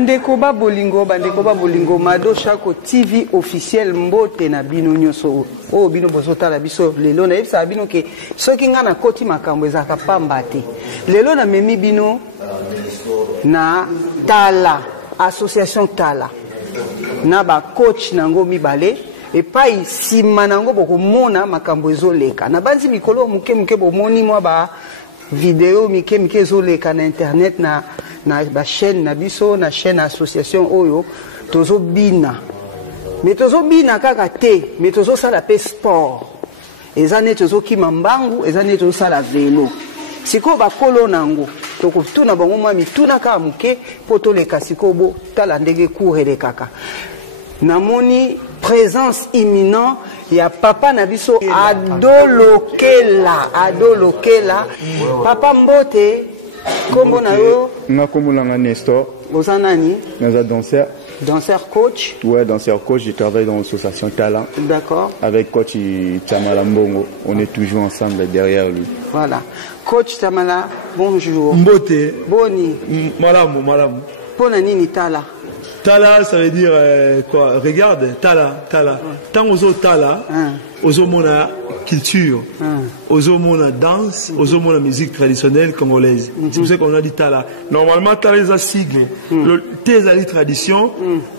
Bandeko ba bolingo Mado Shako TV officiel mbote na bino nyoso o bino bozota la biso lelo na yebisa bino ke soki nga na koti makambo ezaka pamba te lelo na memi bino na Tala association Tala na ba coach nango mibale et pai sima nango bokomona makambo ezoleka na banzi mikolo muke bomoni mwa ba vidéo mike ezoleka na internet na ba chaîne na biso na chaîne association oyo tozo bina mais tozo bina kaka te mais tozo sala pe sport ezane tozo kima mbangu ezane tozo sala vélo siko ba kolo nango toko tuna bango mwa mituna ka muke poto le kasiko bo tala ndenge courre kaka namoni présence imminente ya papa na biso adolokela papa mbote kombo na yo nga kombo na Nestor ozanani naza danseur coach. Ouais, danseur coach, je travaille dans l'association Talent. D'accord. Avec coach Tamala Mbongo, on est toujours ensemble derrière lui. Voilà. Coach Tamala, bonjour. Mbote. Boni. Malamu. Pona nini Tala? Tala, ça veut dire quoi? Regarde, Tala. Tant ozo Tala, ozo mona culture, ozo mona danse, ozo mona musique traditionnelle congolaise. C'est pour ça qu'on a dit Tala. Normalement, Tala est un sigle. Le T est la tradition,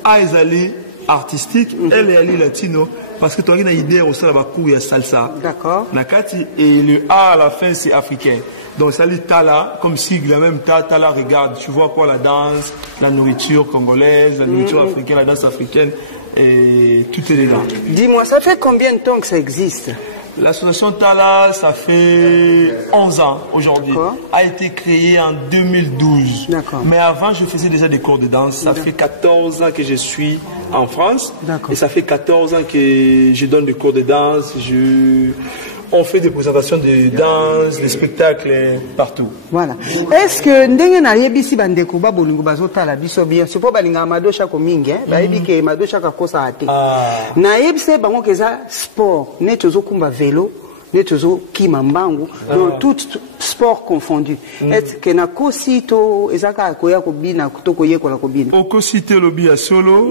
A est la artistique, L est la latino. Parce que tu as une idée au sein de la cour, il y a salsa. D'accord. Nakati, et le A à la fin, c'est africain. Donc ça dit Tala, comme sigle, même Tala, regarde, tu vois quoi, la danse, la nourriture congolaise, la nourriture africaine, la danse africaine, et tout est là. Dis-moi, ça fait combien de temps que ça existe? L'association Tala, ça fait 11 ans aujourd'hui. A été créée en 2012. Mais avant, je faisais déjà des cours de danse. Ça fait 14 ans que je suis en France. Et ça fait 14 ans que je donne des cours de danse. On fait des présentations de danse, des spectacles partout. Voilà. Est-ce que ndenge na yebisi bandeko ba bolingo bazotala biso bien c'est pas balinga madosha ko mingi ba yebike madosha ka kosa ate. Na yebise bango keza sport ne tozo kumba vélo ne tozo kima mbangu donc tout sport confondu. Est-ce que na kosito ezaka koya ko bina kutoko yekola ko bina. Okosite lobi ya solo.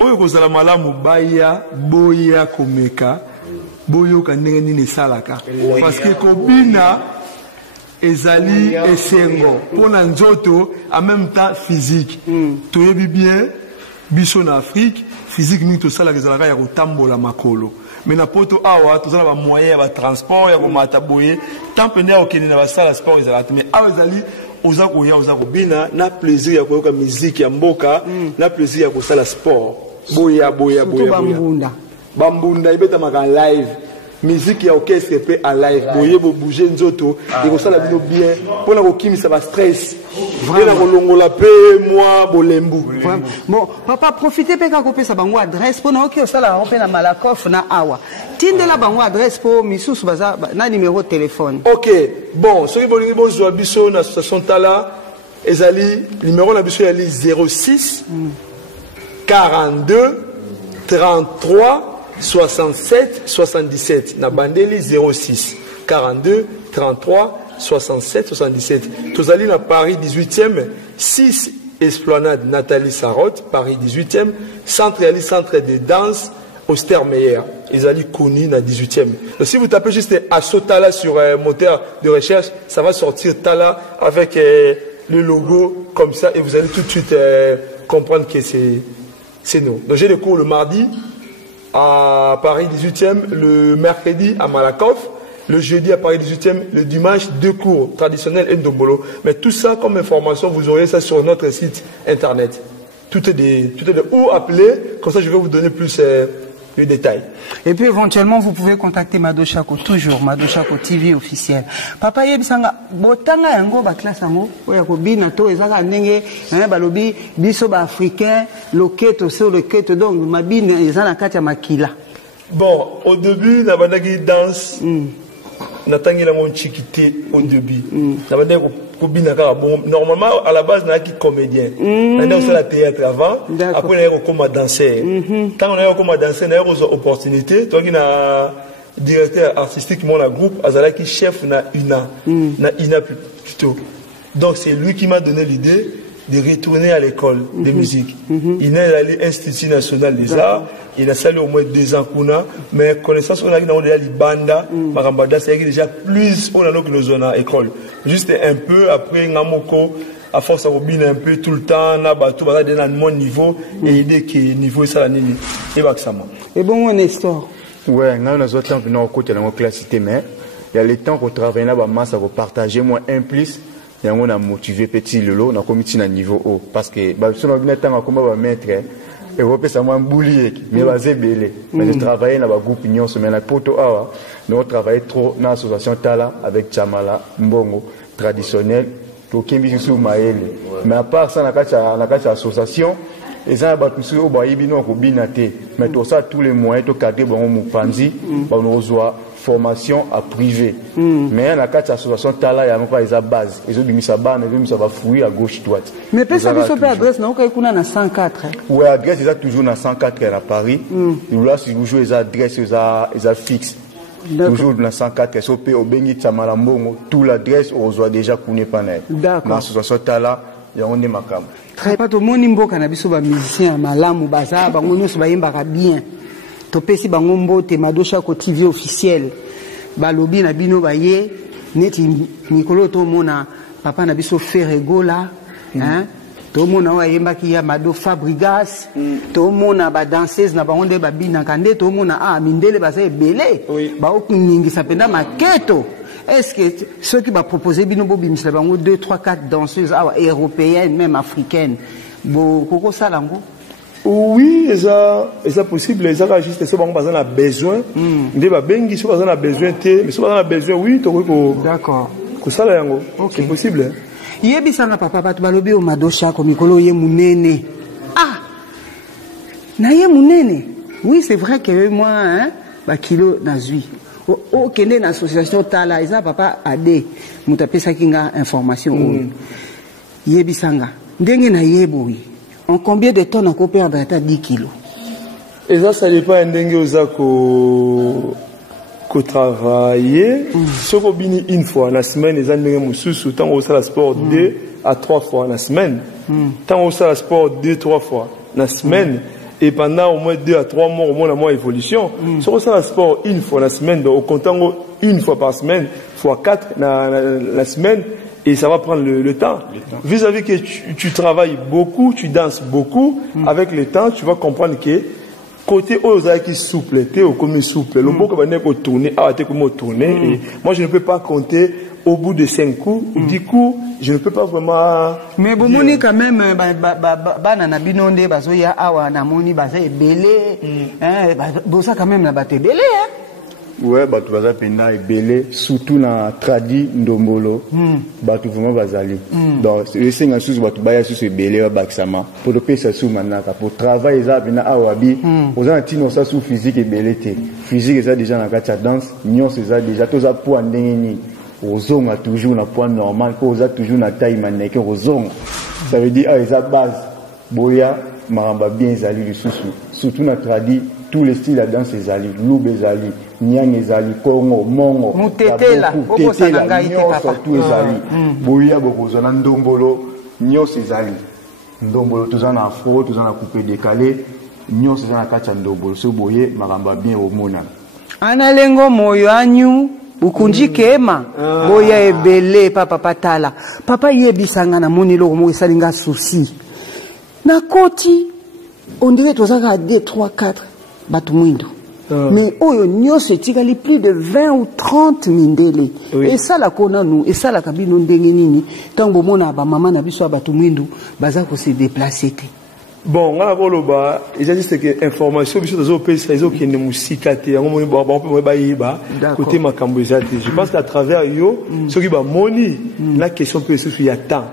Oyo kozala malamu baya boya komeka. Boyoka ndenge nini salaka parce que kobina ezali esengo pona nzoto en même temps physique toyebi bien biso na Afrique physique ni to salaka ezalaka ya kotambola makolo mais na poto awa tozala ba moyen ba transport ya komata boye tant pene ya okeni na ba sala sport ezalaka mais awa ezali oza koya oza kobina na plaisir ya koyoka musique ya mboka na plaisir ya kosala sport boya Bambunda ibeta maka live musique ya orchestre pe à live boye bo bouger nzoto et ko sala bino bien pona ko kimisa ba stress vraiment ko longola pe moi bolembu bon papa profitez pe ka kopesa bango adresse pona oki osala on pe na Malakoff na awa tindela bango adresse po misusu baza na numéro de téléphone. OK bon soki bolingi bozwa biso na association Tala ezali numéro na biso ya 06 42 33 67 77 na bandeli 06 42 33 67 77 tozali na Paris 18e 6 Esplanade Nathalie Sarotte Paris 18e centre de danse Ostermeyer ezali connu na 18e. Donc si vous tapez juste Asso Tala sur moteur de recherche ça va sortir Tala avec le logo comme ça et vous allez tout de suite comprendre que c'est nous. Donc j'ai des cours le mardi à Paris 18e, le mercredi à Malakoff, le jeudi à Paris 18e, le dimanche 2 cours traditionnels et Ndombolo. Mais tout ça comme information, vous aurez ça sur notre site internet. Tout est de où appeler, comme ça je vais vous donner plus les détails. Et puis éventuellement vous pouvez contacter Mado Shako, toujours Mado Shako TV officiel. Papa yebisanga botanga yango ba classe yango oya ko bina to ezaka ndenge na balobi biso ba africain loketo sur loketo donc mabina ezana kati ya makila. Bon, au début na bandaki danse natangi la mon chiquité au début. Na bandaki ko bina ka bon normalement à la base na qui comédien. Na aussi la théâtre avant, après na ko comme danseur. Tant on a comme danseur na eu opportunité, toi qui na directeur artistique mon la groupe azala qui chef na ina plutôt. Donc c'est lui qui m'a donné l'idée de retourner à l'école de musique. Il est allé à l'Institut national des arts, il a salé au moins 2 ans, mais connaissance on a dans les banda, marambada, c'est déjà plus on a que nos zones à l'école. Juste un peu après Ngamoko, à force à robiner un peu tout le temps, na bateau, bah là dans mon niveau et idée que niveau ça l'année et bah ça. Et bon on est histoire. Ouais, on a nos autres temps venant au côté de la classité, mais il y a le temps qu'on travaille là, bah masse à partager moins un plus. Et on a motivé petit lolo, on a commis un niveau haut. Parce que, bah, si on a bien temps à comment mettre, et on peut savoir boulier, mais va zébélé. Mais je travaille dans le groupe Union, mais la poto awa, nous on travaille trop dans l'association Tala avec Chamala, Mbongo, traditionnel, pour qu'il y ait sous Maël. Mais à part ça, on a association, et ça, bah, tout ça, on va y bino, on binate. Mais tout ça, tous les moyens, tout cadre, bon, on panzi, on nous reçoit. Formation à privé. Mais la carte association Tala, il y a même pas les bases. Ils ont mis sa barre, ils ont mis sa fouille à gauche droite. Mais personne ne peut adresse, non, quand il y a 104. Oui, adresse, ils ont toujours dans 104 à Paris. Là, si vous jouez les adresses, ils ont fixes. Toujours dans 104, ils sont au Bengi Tsamalambongo. Tout l'adresse, on doit déjà connaître pas net. D'accord. L'association Tala, il y a un makam. Très pas tout le monde imbo cannabis ou musicien, malam ou bazar, bangonyo se bayemba bien. Topesi bangombo te madosha ko TV officiel balobi na bino baye neti mikolo to mona papa na biso Ferregola hein to mona wa yemba ki ya mado Fabrigas to mona ba danseuse na bangonde ba bina kande to mona mindele ba se belé ba okuningi sapenda maketo. Est-ce que ceux qui va proposer bino bo bimisa bango 2 3 4 danseuses européennes même africaines bo koko salango? Oui, c'est possible. Les gens juste ceux qui ont besoin. Des bengi ceux qui ont besoin mais ceux qui ont besoin oui, d'accord. Ça là yango. C'est possible. Yebisanga papa batu balobi o madosha ko mikolo ye munene. Ah. Na ye munene. Oui, c'est vrai que moi hein, ba kilo nazui. O kende na association Tala, isa papa ade mutapesa kinga information. Yebisanga. Ndenge na yebo oui. En combien de temps on peut perdre 10 kilos? Et ça dépend de travailler. Si on bini une fois la semaine, les années sous tant on la sport 2 à 3 fois la semaine. Tant on la sport 2 3 fois la semaine. Et pendant au moins 2 à 3 mois, au moins la mois évolution. Si on la sport une fois la semaine, donc au comptant une fois par semaine, fois 4 la semaine. Et ça va prendre le temps. Vis-à-vis que tu travailles beaucoup, tu danses beaucoup, avec le temps, tu vas comprendre que côté aux qui souple, tu es comme souple. Le beaucoup va tourner, tourner. Moi, je ne peux pas compter au bout de 5 coups. 10 coups, je ne peux pas vraiment. Mais bon, moni quand même, banana binonde, bazoya awa na moni bazé belé, hein, bosa quand même na baté belé, hein. Ouais, bah tu vas pena belé, surtout na tradi ndombolo, bah tu vraiment bazali. Donc les 5 sous bah tu baya sous belé bah kisama. Pour le pesa sous manaka, pour travailler ça bina awabi, aux antino ça sous physique et belé té. Physique ça déjà na kacha danse, nyon c'est ça déjà tout ça pour ndengeni. Ozong a toujours na point normal, cause a toujours na taille maneke ozong. Ça veut dire ah ça base. Boya maramba bien zali le sous surtout na tradi tous les styles de danse zali, loube zali, nyang zali, kongo, mongo, mutetela, mutetela, nyonso tout zali. Boya bokozana ndombolo, nyonso zali. Ndombolo tozana afro, tozana coupé décalé, nyonso zana kacha ndombolo. So boye maramba bien au mona. Analengo moyo anyu ukunji kema boya ebele papa patala. Papa yebisanga na moni lo mo esalinga souci. Na koti on dirait tozaka 2 3 4 batumwindo. Mais oyo nyose tikali plus de 20 ou 30 mindele. Et ça la kona nous, et ça la kabino ndenge nini tango mona ba mama na biso batumwindo baza ko se déplacer. Bon, on a koloba, il existe que information biso tozo pesa izo ki ne musika te, on moni ba ba yiba côté makambo ezate. Je pense qu'à travers yo, ceux qui ba moni, la question peut se faire y a temps.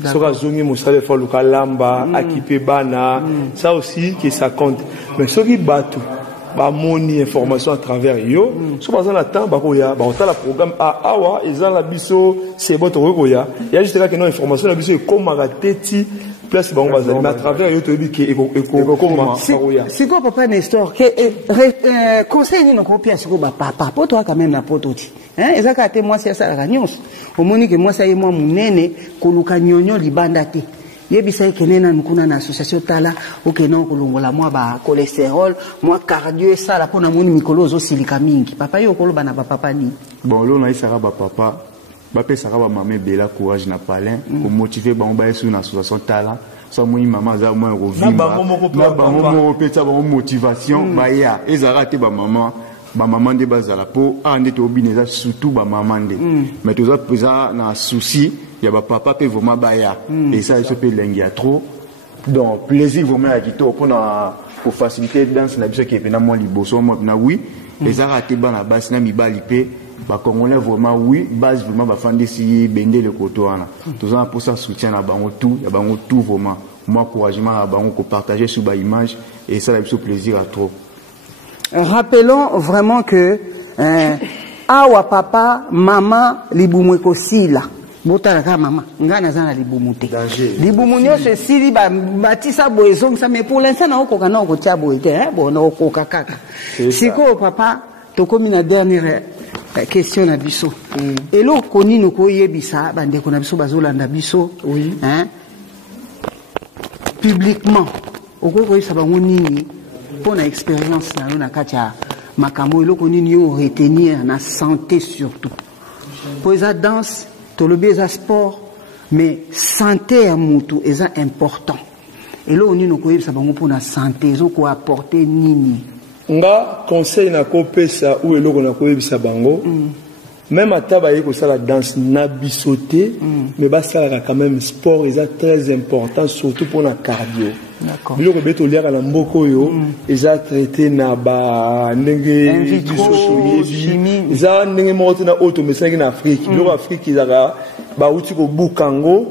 Sora zongi mosale fa lukalamba akipe bana ça aussi que ça compte mais ceux qui battent ba moni information à travers yo so bazan la temps ba koya ba on ta la programme awa ezan la biso c'est bon to koya il y a juste là que non information la biso comme teti place ba on va mais à travers yo to bi que comment c'est quoi papa Nestor que conseil ni no copia sur ba papa poto quand même na pototi hein ezaka te moi c'est ça la nyonso omoni que moi ça y moi munene koluka nyonyo libanda te yebisa kenena nkuna na association tala okena kolongola mwa ba cholestérol mwa cardio ça la pona moni mikolo zo silika mingi papa yo koloba na papa ni bon lo na isaka ba papa ba pesa ka ba maman bela courage na palin pour motiver ba on ba sur na association tala ça moi maman za moi revivre na ba mo pesa ba motivation ba ya ezara te ba maman de bazala po ande to bineza surtout ba maman de mais to za pesa na souci il y a papa peut vraiment baya et ça il se peut lengi à trop donc plaisir vraiment à kito pour faciliter danse na biso qui pena moi liboso moi na oui et ça raté ba na base na mibali pe ba congolais vraiment oui base vraiment ba fande si bende le kotoana tout ça pour ça soutien na bango tout ya bango tout vraiment moi encouragement à bango ko partager sur ba image et ça la biso plaisir à trop. Rappelons vraiment que awa papa maman libumwe kosila botala ka mama ngana zana libumuté libumunyo se sili ba batisa boezong ça mais pour l'instant na okoka na okotia boete bon na okoka kaka siko papa tokomi na dernière question na biso elo koni no ko yebisa bande ko na biso bazolanda biso oui publiquement okoko yisa bango nini pona expérience na na kacha makambo elo koni ni o retenir na santé surtout pour eza danse tolobi eza sport mais santé à mutu eza important et là on ko yebisa bango pona santé zo ko apporter nini nga conseil na ko pesa ou eloko na ko yebisa bango même ataba yeko sala danse na bisoté mais ba sala quand même sport eza très important surtout pour na cardio. D'accord. Biloko beto liaka na mboko yo eza traité na ba ndenge biso chimie eza ndenge moko na auto mesengi na Afrique biloko Afrique izaka ba uti ko bukango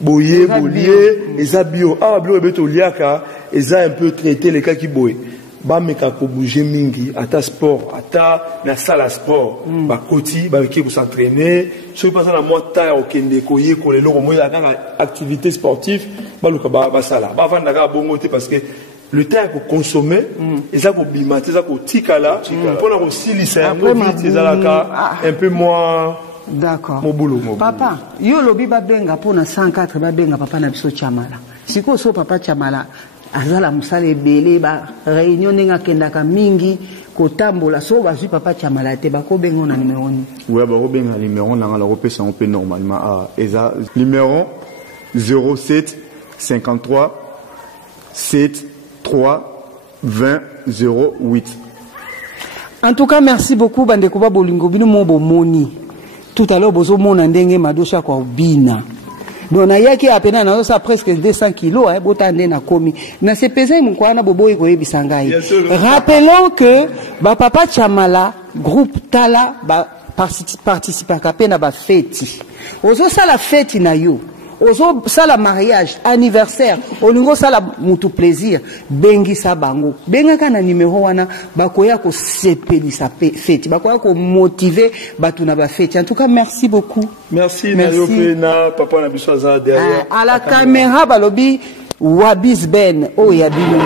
boye bolie eza bio ah biloko beto liaka eza un peu traité les cas qui boye ba meka ko bouger mingi ata sport ata na salle sport ba koti ba ki ko s'entraîner so pas na mota o kende ko ye ko le loko moya kanga activité sportive ba luka ba sala ba vanda ka bongo te parce que le temps ko consommer eza ko bimata eza ko tikala pour na ko silisa un peu moins. D'accord. Papa, yo lobi ba benga pour na 104 ba benga papa na biso chamala siko so papa chamala azala musale belé ba réunion nga kendaka mingi kotambola so bazui papa chamala te ba ko bengo na numéro ni ouais ba ko benga numéro na la repesa on peut normalement à eza numéro 07 53 7 3 20 08. En tout cas merci beaucoup bande ko ba bolingo bino mo bomoni tout à l'heure bozo mona ndenge madosha kwa bina. Donc na yaki apena na ça presque 200 kilos botande na komi na se pesa mukwana boboyi ko yebisanga yi. Rappelons que ba papa Chamala groupe Tala ba participer ka pena ba fête. Ozo sala fête na yo. Ozo sala mariage anniversaire olingo sala mutu plaisir bengi sa bango benga kana numéro wana bakoya ko sepelisa fête bakoya ko motiver batu na ba fête. En tout cas merci beaucoup. Merci. Na papa na biso za derrière à la caméra balobi Wabis Ben o ya bino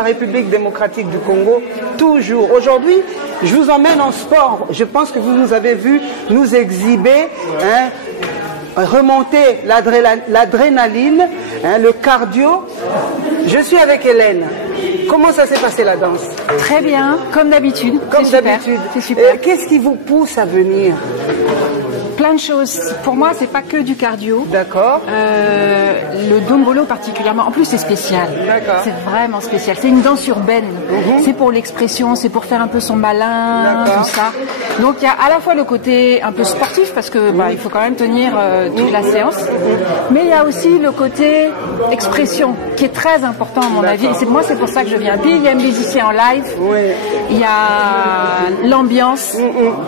la République démocratique du Congo, toujours. Aujourd'hui, je vous emmène en sport. Je pense que vous nous avez vu nous exhiber, hein, remonter l'adrénaline, hein, le cardio. Je suis avec Hélène. Comment ça s'est passé la danse? Très bien, comme d'habitude. Comme d'habitude. C'est super. Qu'est-ce qui vous pousse à venir? Plein de choses. Pour moi, c'est pas que du cardio. D'accord. Le dombolo particulièrement. En plus, c'est spécial. D'accord. C'est vraiment spécial. C'est une danse urbaine. C'est pour l'expression, c'est pour faire un peu son malin, tout ça. Donc, il y a à la fois le côté un peu sportif parce que il faut quand même tenir toute la séance. Mais il y a aussi le côté expression qui est très important à mon avis. Et moi, c'est pour ça que je viens. Puis, il y a un musicien en live. Il y a l'ambiance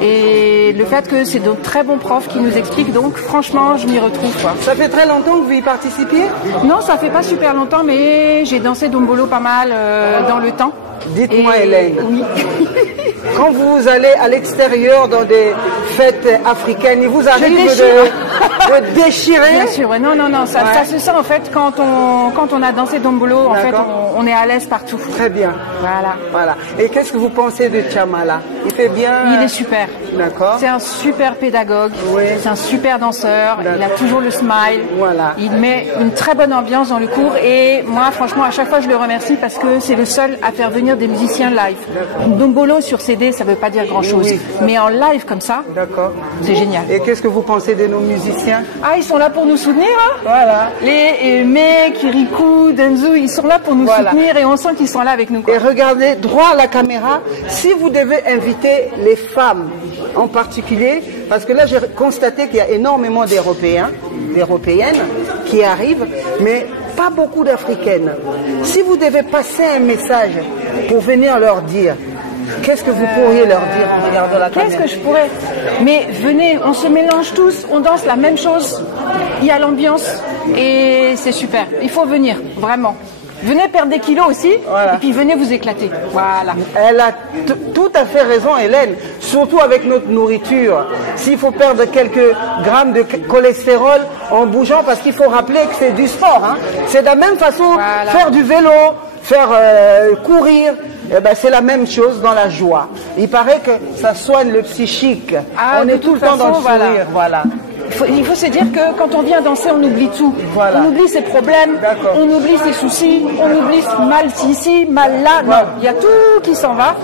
et le fait que c'est de très bons profs qui nous expliquent. Donc, franchement, je m'y retrouve, quoi. Ça fait très longtemps que vous y participiez? Non, ça fait pas super longtemps, mais j'ai dansé dombolo pas mal dans le temps. Dites-moi, Hélène. Oui. Quand vous allez à l'extérieur dans des fêtes africaines, il vous arrive de déchirer? Bien sûr, non, ça se sent en fait quand on a dansé dombolo, en fait, on est à l'aise partout. Très bien. Voilà. Et qu'est-ce que vous pensez de Tchamala? Il fait bien? Il est super. D'accord. C'est un super pédagogue. Oui. C'est un super danseur. Il a toujours le smile. Voilà. Il met une très bonne ambiance dans le cours et moi, franchement, à chaque fois, je le remercie parce que c'est le seul à faire venir des musiciens live. Dombolo sur CD, ça veut pas dire grand-chose. Mais en live comme ça, c'est génial. Et qu'est-ce que vous pensez de nos musiciens? Ah, ils sont là pour nous soutenir. Hein. Voilà. Les May, Kirikou, Denzu, ils sont là pour nous soutenir et on sent qu'ils sont là avec nous. Quoi. Et regardez droit à la caméra, si vous devez inviter les femmes en particulier, parce que là j'ai constaté qu'il y a énormément d'Européens, d'Européennes qui arrivent, mais pas beaucoup d'Africaines. Si vous devez passer un message pour venir leur dire, qu'est-ce que vous pourriez leur dire en regardant la caméra? Qu'est-ce que je pourrais? Mais venez, on se mélange tous, on danse la même chose. Il y a l'ambiance et c'est super. Il faut venir, vraiment. Venez perdre des kilos aussi, et puis venez vous éclater. Voilà. Elle a tout à fait raison, Hélène. Surtout avec notre nourriture. S'il faut perdre quelques grammes de cholestérol en bougeant, parce qu'il faut rappeler que c'est du sport. Hein. C'est de la même façon, faire du vélo, faire courir. Eh ben, c'est la même chose dans la joie. Il paraît que ça soigne le psychique. On est tout le temps dans le sourire. Voilà. Il faut se dire que quand on vient danser, on oublie tout. On oublie ses problèmes, on oublie ses soucis, on oublie mal ici, mal là. Non, il y a tout qui s'en va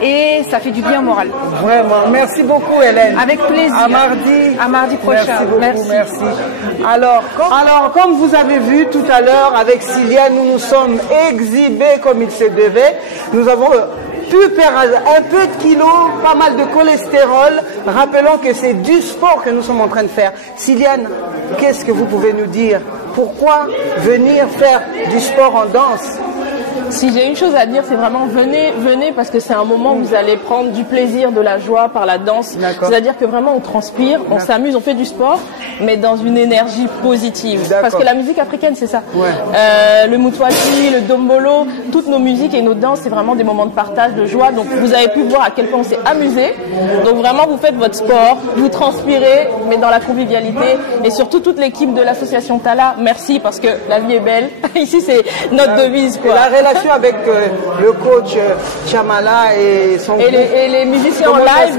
et ça fait du bien au moral. Vraiment. Merci beaucoup, Hélène. Avec plaisir. À mardi prochain. Merci beaucoup. Merci. Alors, comme vous avez vu tout à l'heure avec Cilia, nous nous sommes exhibés comme il se devait. Nous avons pu perdre un peu de kilos, pas mal de cholestérol. Rappelons que c'est du sport que nous sommes en train de faire. Siliane, qu'est-ce que vous pouvez nous dire? Pourquoi venir faire du sport en danse? Si j'ai une chose à dire, c'est vraiment venez parce que c'est un moment où vous allez prendre du plaisir, de la joie par la danse. C'est-à-dire que vraiment on transpire, on s'amuse, on fait du sport, mais dans une énergie positive. Parce que la musique africaine, c'est ça. Le moutouachi, le dombolo, toutes nos musiques et nos danses, c'est vraiment des moments de partage, de joie. Donc vous avez pu voir à quel point on s'est amusé. Donc vraiment vous faites votre sport, vous transpirez, mais dans la convivialité. Et surtout toute l'équipe de l'association Tala, merci parce que la vie est belle. Ici c'est notre devise. Quoi. Et la relation avec le coach Tchamala et son groupe, et les musiciens en live,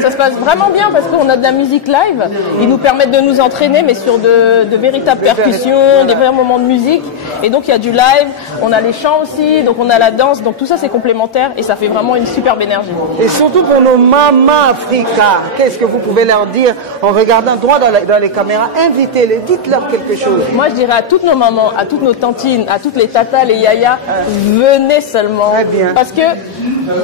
ça se passe vraiment bien parce qu'on a de la musique live. Ils nous permettent de nous entraîner, mais sur de véritables percussions, des vrais moments de musique. Et donc il y a du live, on a les chants aussi, donc on a la danse. Donc tout ça c'est complémentaire et ça fait vraiment une superbe énergie. Et surtout pour nos mamans Africa, qu'est-ce que vous pouvez leur dire en regardant droit dans les caméras? Invitez-les, dites-leur quelque chose. Moi je dirais à toutes nos mamans, à toutes nos tantines, à toutes les tatas, les yayas, venez seulement. Très bien. Parce que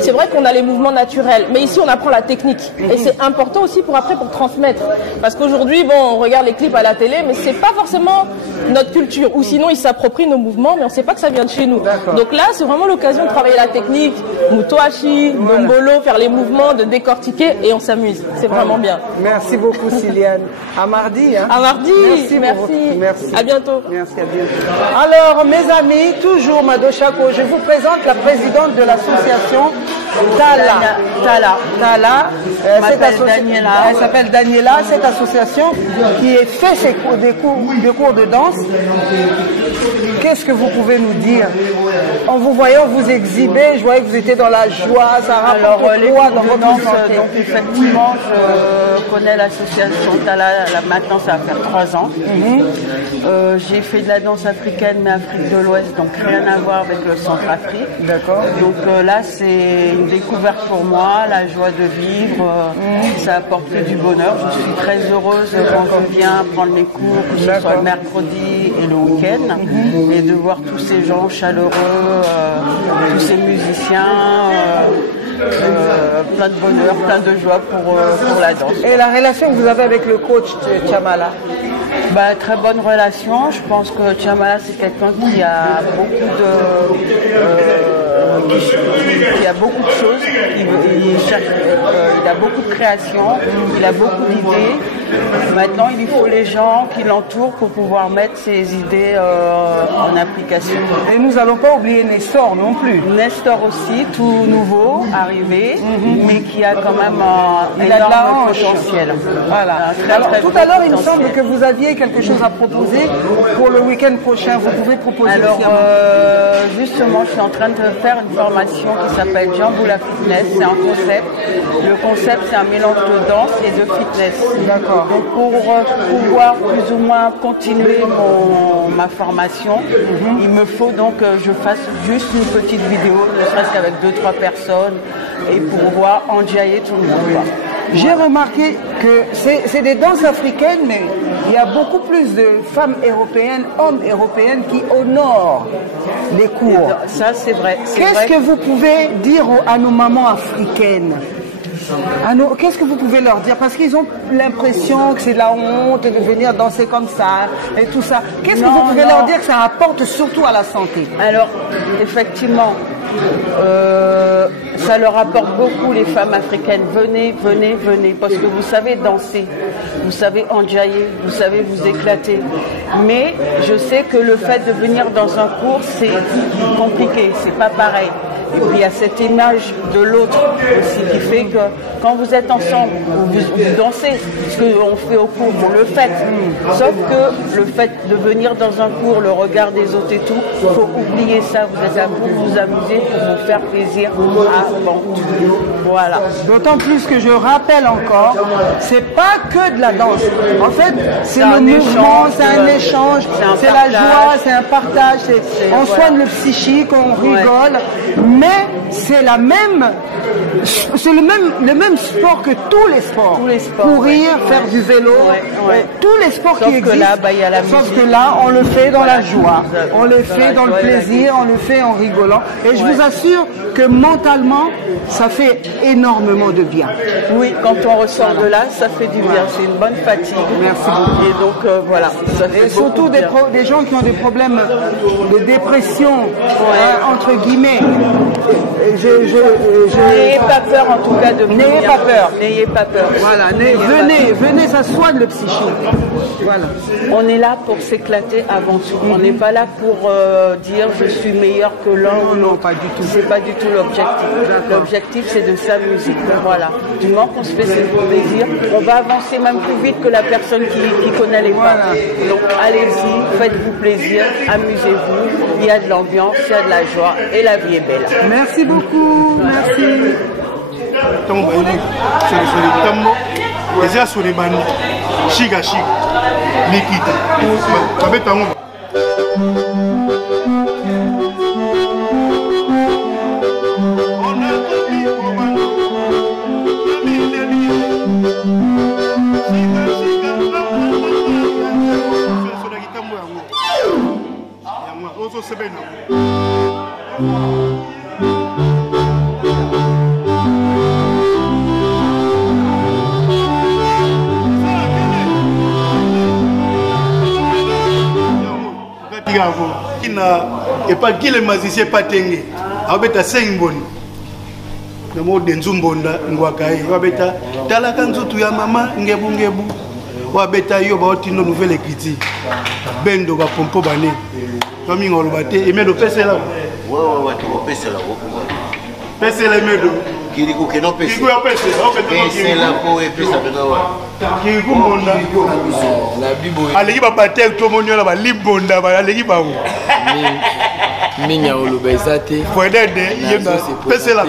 c'est vrai qu'on a les mouvements naturels, mais ici on apprend la technique. Et c'est important aussi pour transmettre. Parce qu'aujourd'hui, bon, on regarde les clips à la télé, mais c'est pas forcément notre culture. Ou sinon, ils s'approprient nos mouvements, mais on sait pas que ça vient de chez nous. Donc là, c'est vraiment l'occasion de travailler la technique, moutouachi, dombolo, faire les mouvements, de décortiquer, et on s'amuse. C'est vraiment bien. Merci beaucoup, Siliane. À mardi. Hein. À mardi. Merci. À bientôt. Merci, à bientôt. Alors, mes amis, toujours Mado Chako, je vous présente la présidente de l'association Tala. Elle s'appelle Daniela. Cette association qui fait des cours de danse. Qu'est-ce que vous pouvez nous dire? En vous voyant vous exhiber, je voyais que vous étiez dans la joie, ça rapporte quoi dans votre danse? Donc effectivement, je connais l'association Tala, maintenant ça va faire 3 ans. J'ai fait de la danse africaine, mais Afrique de l'Ouest, donc rien à voir avec le Centrafrique. D'accord. Donc là, c'est une découverte pour moi, la joie de vivre, ça apporte que du bonheur. Je suis très heureuse quand je viens prendre mes cours, que ce soit le mercredi et le week-end, et de voir tous ces gens chaleureux, tous ces musiciens, plein de bonheur, plein de joie pour la danse. Et la relation que vous avez avec le coach Tchamala? Très bonne relation. Je pense que Tchamala, c'est quelqu'un qui a beaucoup de choses, il a beaucoup de créations, il a beaucoup d'idées. Maintenant, il faut les gens qui l'entourent pour pouvoir mettre ses idées en application. Et nous n'allons pas oublier Nestor non plus. Nestor aussi, tout nouveau, arrivé, mais qui a quand même un énorme potentiel. Voilà. Alors, tout à l'heure, il me semble que vous aviez quelque chose à proposer pour le week-end prochain. Vous pouvez proposer. Alors, justement, je suis en train de faire une formation qui s'appelle Jamboula Fitness. C'est un concept. Le concept, c'est un mélange de danse et de fitness. D'accord. Donc, pour pouvoir plus ou moins continuer ma formation, il me faut donc que je fasse juste une petite vidéo, ne serait-ce qu'avec 2-3 personnes, et pour pouvoir enjailler tout le monde. J'ai remarqué que c'est des danses africaines, mais il y a beaucoup plus de femmes européennes, hommes européennes qui honorent les cours. Ça, c'est vrai. Qu'est-ce que vous pouvez dire à nos mamans africaines? Qu'est-ce que vous pouvez leur dire? Parce qu'ils ont l'impression que c'est de la honte de venir danser comme ça et tout ça. Qu'est-ce que vous pouvez leur dire que ça apporte surtout à la santé? Alors, effectivement, ça leur apporte beaucoup, les femmes africaines. Venez, venez, venez, parce que vous savez danser, vous savez enjailler, vous savez vous éclater. Mais je sais que le fait de venir dans un cours, c'est compliqué, c'est pas pareil. Et puis il y a cette image de l'autre aussi qui fait que quand vous êtes ensemble, vous dansez, ce qu'on fait au cours, vous le faites. Sauf que le fait de venir dans un cours, le regard des autres et tout, il faut oublier ça. Vous êtes là pour vous amuser, pour vous faire plaisir avant tout. Voilà. D'autant plus que je rappelle encore, c'est pas que de la danse. En fait, c'est le mouvement, c'est un échange, c'est la joie, c'est un partage, on soigne le psychique, on rigole. Mais c'est le même sport que tous les sports. Courir, faire du vélo, tous les sports qui existent. Sauf que là, on le fait dans la joie, on le fait dans le plaisir, on le fait en rigolant. Et je vous assure que mentalement, ça fait énormément de bien. Oui, quand on ressort de là, ça fait du bien. C'est une bonne fatigue. Merci beaucoup. Et donc voilà. Ça fait et surtout des gens qui ont des problèmes de dépression, entre guillemets. N'ayez pas peur en tout cas de venir. N'ayez pas peur. N'ayez pas peur. Voilà, venez, ça soigne le psychique. Voilà. On est là pour s'éclater avant tout. On n'est pas là pour dire je suis meilleur que l'un ou l'autre. Non, pas du tout. C'est pas du tout l'objectif. L'objectif c'est de s'amuser. Voilà. Du moment qu'on se fait ce plaisir, on va avancer même plus vite que la personne qui connaît les pas. Donc allez-y, faites-vous plaisir, amusez-vous. Il y a de l'ambiance, il y a de la joie et la vie est belle. Merci beaucoup. Merci. Et pas qui les magiciens pas tengue. Abeta 5 bonnes. Namo denzumbonda ngwakaye. Wabeta talaka nzutu ya mama ngebu ngebu. Wabeta yo ba otino nouvelle écriture. Bendo ba pompo bané. Fami ngolo baté et mais le pèse là. Ouais tu pèse là. Pese le medo. Kirikou que non pese. Kirikou ya pese. Pese la po et pese avec wa. Kirikou monda. La Bible. Aleki ba bater to monyo la ba libonda ba aleki ba wo. Minya olobezate. Fouedede yemba. Pese la.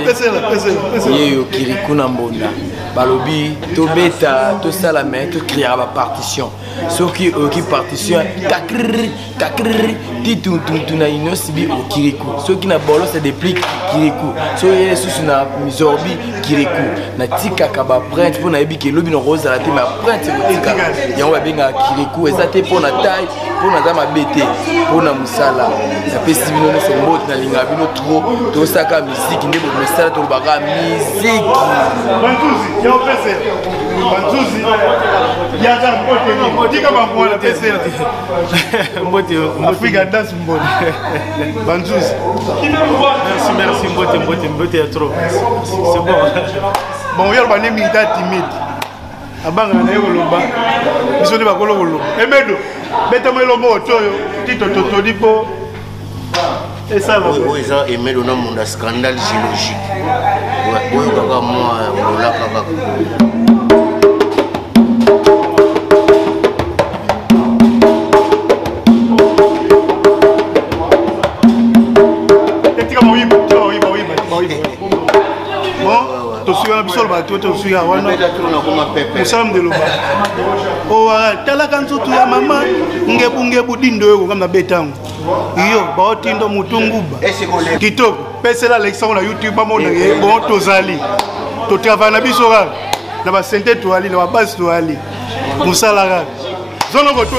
Yeyo Kirikou na mbonda. Balobi to beta to salame to crier ba partition. Ceux qui partition kakri titu na inosibi au Kirikou. Ceux qui na bolo se déplique Kirikou. Ceux qui sous na mizorbi Kirikou. Na tika kaba print pour na ebi ke lobi no rose la te ma print tika. Ya on benga Kirikou ezate pour na taille pour na dama bete pour na musala. Ça peut si bino so mot na linga bino trop to saka musique ndebo mesala to baga musique. Bantuzi ya pese. Bantuzi ya za mbote tika ba mwana pese. Mbote Africa dance mbote. Bantuzi. Merci mbote trop. C'est bon. Bon, y'a le militaire timide. Abanga na yoloba. Biso ne ba kololo. Emedo. Beta mo lo mo toyo. Tito toto dipo. Et ça va. Oui, ça Emedo na monde scandale géologique. Ouais, ouais kaka moi la kaka. Talaka nzutu ya mama ngebu dindo yoko kama betangu iyo baotindo mutunguba kitoko pesela Alexandre na YouTube bamona bon tozali to travail na biso kaka na ba sente to ali na ba base to ali musala kaka zono ko to